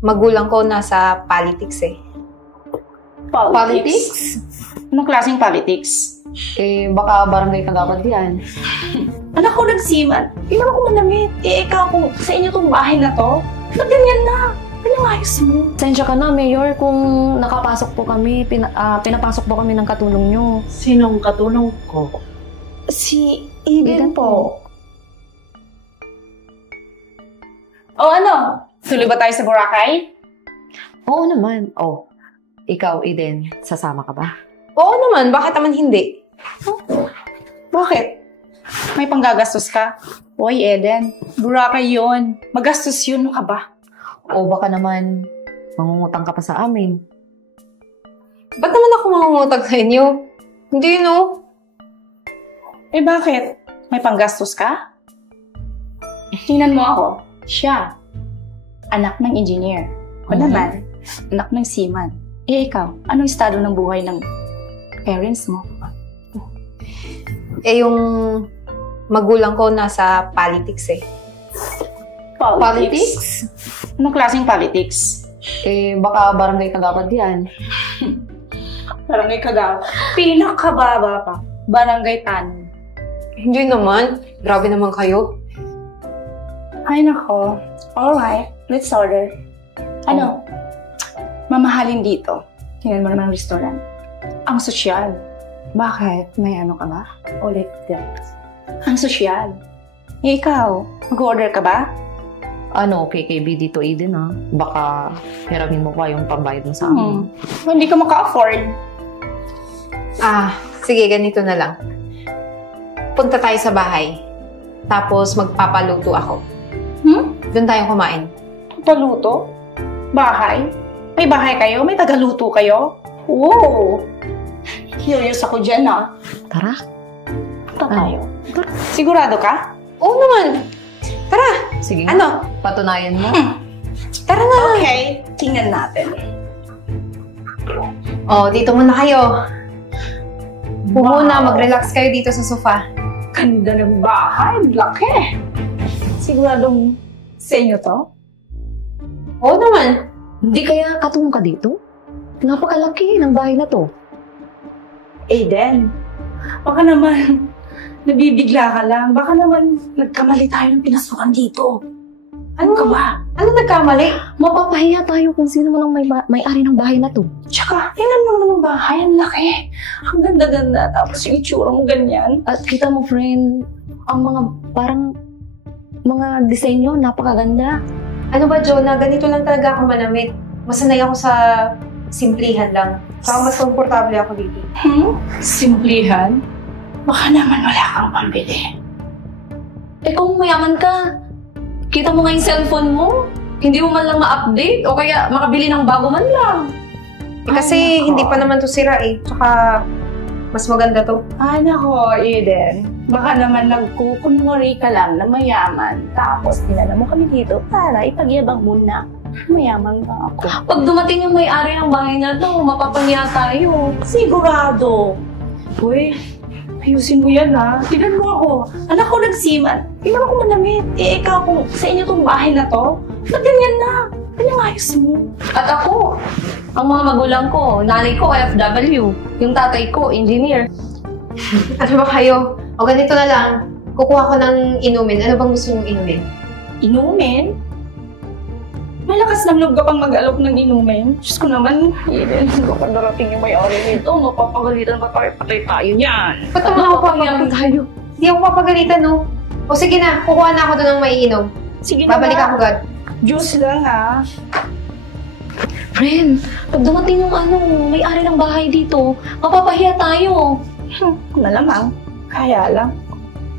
magulang ko nasa politics eh. Politics? Anong klaseng politics? Baka barangay kagawad yan. Anak ko nagsiman. Inawa ko manamit. Ikaw kung sa inyo tong bahay na to, ba't ganyan na? Anong ayos mo? Sensya ka na, Mayor, kung nakapasok po kami, pinapasok po kami ng katulong nyo. Sinong katulong ko? Si Eden po. O ano? Tuloy ba tayo sa Boracay? Oo naman. Ikaw, Eden, sasama ka ba? Oo naman, bakit naman hindi? Bakit? May panggagastos ka? Hoy, Eden, Boracay yun. Magastos yun, ano ka ba? O baka naman, mangungutang ka pa sa amin. Ba't naman ako mangungutang sa inyo? Hindi, no? Bakit? May panggastos ka? Tingnan mo ako. Siya, anak ng engineer. O naman, anak ng seaman. Ikaw, anong estado ng buhay ng parents mo? Yung magulang ko nasa politics eh. Politics? Anong klaseng politics? Baka barangay kagawad yan. Barangay Kagawa. Pinakababa pa. Barangay Tan. Hindi naman. Grabe naman kayo. Ay nako. Alright, let's order. Ano? Mamahalin dito. Tingnan mo naman ang restaurant. Ang sosyal. Bakit? May ano ka ba? Ulit din. Ang sosyal. Ikaw, mag-order ka ba? KKB dito, Eden, ha? Baka hiramin mo pa yung pambayad mo sa amin. Hindi ka maka-afford. Sige, ganito na lang. Punta tayo sa bahay. Tapos magpapaluto ako. Doon tayo kumain. Paluto? Bahay? May bahay kayo? May tagaluto kayo? Wow! Curious ako dyan, ha? Tara. Punta tayo. Sigurado ka? Oo naman. Tara! Sige. Ano? Patunayan mo. Tara na! Okay. Tingnan natin. Dito muna kayo. Muna, mag-relax kayo dito sa sofa. Ganda ng bahay. Laki. Siguradong sa inyo to? Oo naman. Hindi kaya katulong ka dito? Napakalaki ng bahay na to. Aiden, baka naman nabibigla ka lang. Baka naman nagkamali tayo ng pinasukan dito. Ano ka ba? Ano nagkamali? Mapapahiya tayo kung sino man ang may-ari ng bahay na to. Tsaka, tingnan mo naman ang bahay. Ang laki. Ang ganda-ganda. Tapos yung itsura mo ganyan. At kita mo, friend, ang mga parang mga disenyo, napakaganda. Ano ba, Jonah? Ganito lang talaga ako manamit. Masanay ako sa simplihan lang. Saka mas komportable ako dito. Simplihan? Baka naman wala kang pambili. Kung mayaman ka, kita mo nga yung cellphone mo, hindi mo man lang ma-update o kaya makabili ng bago man lang. Kasi hindi pa naman to sira eh. Tsaka mas maganda to. Ay nako, Eden. Baka naman nagkukunwari ka lang na mayaman. Tapos dinala mo kami dito para ipagyabang muna. Mayaman ka ako. Pag dumating yung may-ari ng bahay na to, mapapahiya tayo. Sigurado. Uy, ayusin mo yan ha. Tignan mo ako. Anak ko nagsiman. Tingnan ko manamit. Ikaw kung sa inyo tong bahay na to, ba't ganyan na? Anong ayos mo? At ako, ang mga magulang ko, nanay ko FW, yung tatay ko engineer. Ano ba kayo? O ganito na lang. Kukuha ko ng inumin. Ano bang gusto niyong inumin? Inumin? Malakas ng loob ka pang mag-alok ng inumin. Diyos ko naman, Eden, baka darating yung may-ari nito. Mapapagalitan pa tayo, patay tayo niyan. Ba't naman ako papagalitan tayo? Hindi ako papagalitan, no? O sige na, kukuha na ako doon ng maiinom. Sige na. Babalik ako, God. Juice lang, ha? Friend, pag dumating yung may-ari ng bahay dito, mapapahiya tayo. Malamang. Kaya lang.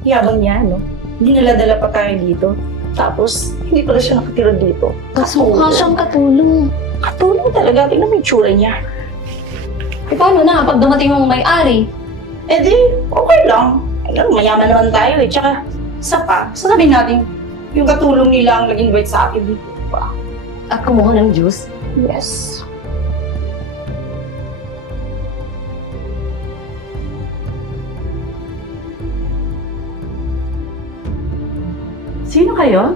Yabang niya, no? Dinaladala pa tayo dito. Tapos, hindi pala siya nakatira dito. Kasukha siyang katulong. Katulong talaga. Tingnan mo yung tsura niya. Paano na pag dumating yung may-ari? Di, okay lang. Ayun, mayaman naman tayo eh. Tsaka, isa pa, sasabihin natin, yung katulong nila ang nag-invite sa akin dito. Ba? At kumuha ng juice? Yes. Sino kayo?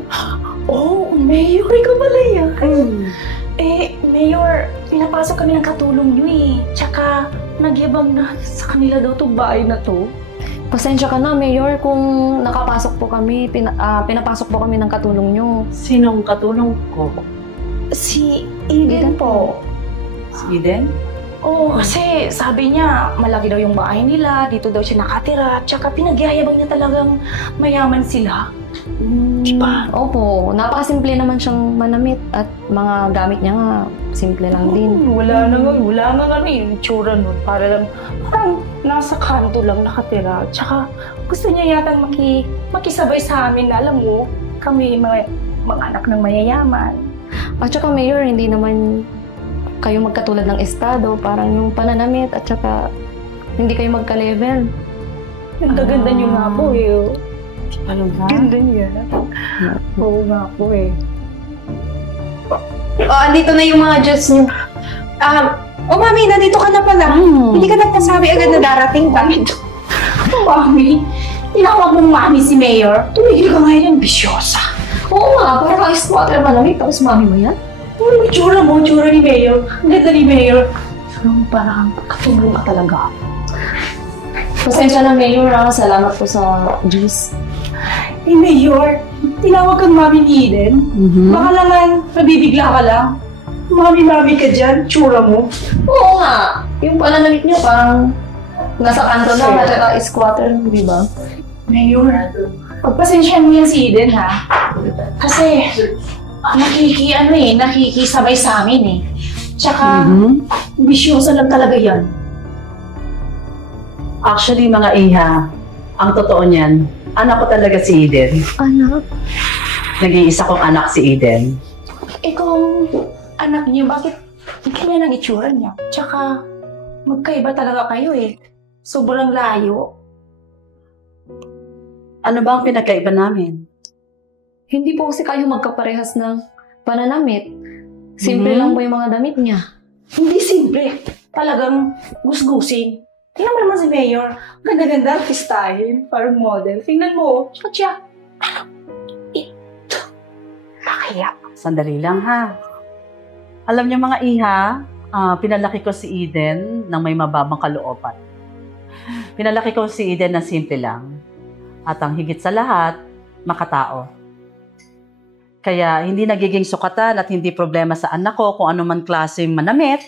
Oh, Mayor, ikaw pala yan. Mayor, pinapasok kami ng katulong niyo Tsaka, nagyabang na sa kanila daw itong bahay na to. Pasensya ka na, Mayor, kung nakapasok po kami, pinapasok po kami ng katulong nyo. Sinong katulong ko? Si Eden po. Si Eden? Oo, kasi sabi niya, malaki daw yung bahay nila, dito daw siya nakatira, tsaka pinagyayabang niya talagang mayaman sila. Diba? Opo, napakasimple naman siyang manamit at mga gamit niya nga, simple lang din. Wala nga yung itsura nun. Parang nasa kanto lang nakatira. Tsaka gusto niya yatang makisabay sa amin. Alam mo, kami mga anak ng mayayaman. At saka, Mayor, hindi naman kayo magkatulad ng estado. Parang yung pananamit at saka hindi kayo magka-level. Ang gaganda niyo nga po Ano ba? Ganda niya. Oo nga po Andito na yung mga Diyos niyo. Mami, nandito ka na pala. Hindi ka nagpasabi agad na darating ka. Mami, tinawag mong mami si Mayor. Tumigil ka ngayon, bisyosa. Oo nga, parang squatter malamig. Tapos mami mo yan? Ano yung tsura ni Mayor? Ang ganda ni Mayor. Parang katulong ka talaga. Pasensya na, Mayor. Salamat po sa juice. Mayor, tinawag kang mami ni Eden. Baka naman, nabibigla ka lang. Mami-mami ka dyan, tsura mo. Oo nga. Yung pananamit niyo parang nasa kanto lang at saka squatter, di ba? Mayor, pagpasensyahan mo yan si Eden, ha? Kasi, nakikisabay sa amin, Tsaka, bisyosa lang talaga yan. Actually, mga iha, ang totoo niyan, anak ko talaga si Eden. Anak? Nag-iisa kong anak si Eden. Kung anak niyo, bakit ganyan ang itsura niya? Tsaka, magkaiba talaga kayo Sobrang layo. Ano ba ang pinagkaiba namin? Hindi po kasi kayo magkaparehas ng pananamit. Simple lang po yung mga damit niya. Hindi simple. Talagang gusgusin. Tingnan mo naman si Mayor. Ganda-ganda, artistahin, parang model. Tingnan mo, tsaka siya. Ito. Nakaya. Sandali lang ha. Alam niyo mga iha, pinalaki ko si Eden ng may mababang kalooban. Pinalaki ko si Eden na simple lang. At ang higit sa lahat, makatao. Kaya hindi nagiging sukatan at hindi problema sa anak ko kung ano man klaseng manamit,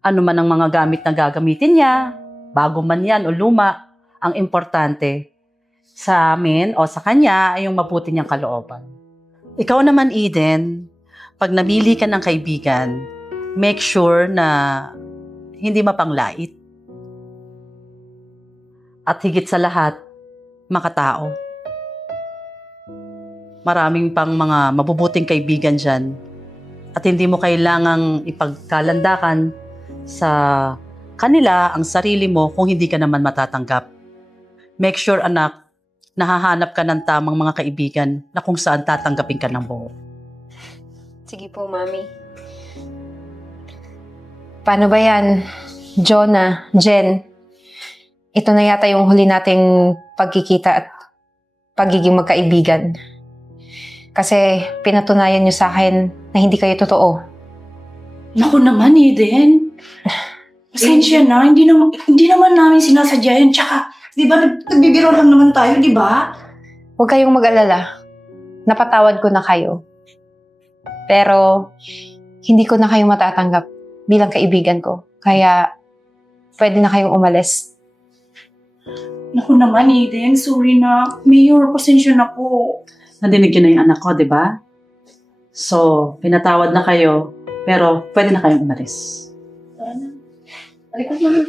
ano man ang mga gamit na gagamitin niya, bago man yan o luma, ang importante sa amin o sa kanya ay yung mabuti niyang kalooban. Ikaw naman, Eden, pag namili ka ng kaibigan, make sure na hindi mapanglait. At higit sa lahat, makatao. Maraming pang mga mabubuting kaibigan dyan at hindi mo kailangang ipagkalandakan sa kanila ang sarili mo kung hindi ka naman matatanggap. Make sure, anak, nahahanap ka ng tamang mga kaibigan na kung saan tatanggapin ka ng buo. Sige po, Mami. Paano ba yan? Jonah, Jen, ito na yata yung huli nating pagkikita at pagiging magkaibigan. Kasi pinatunayan niyo sa akin na hindi kayo totoo. Naku naman, Eden. Pasensya na, hindi naman namin sinasadya yan. Tsaka, di ba, nagbibiro lang naman tayo, di ba? Huwag kayong mag-alala. Napatawad ko na kayo. Pero, hindi ko na kayo matatanggap bilang kaibigan ko. Kaya, pwede na kayong umalis. Naku naman, Eden. Sorry na. Mayor, pasensya na po. Nadinig yun na yung anak ko, di ba? So, pinatawad na kayo, pero pwede na kayong umalis. Halika na.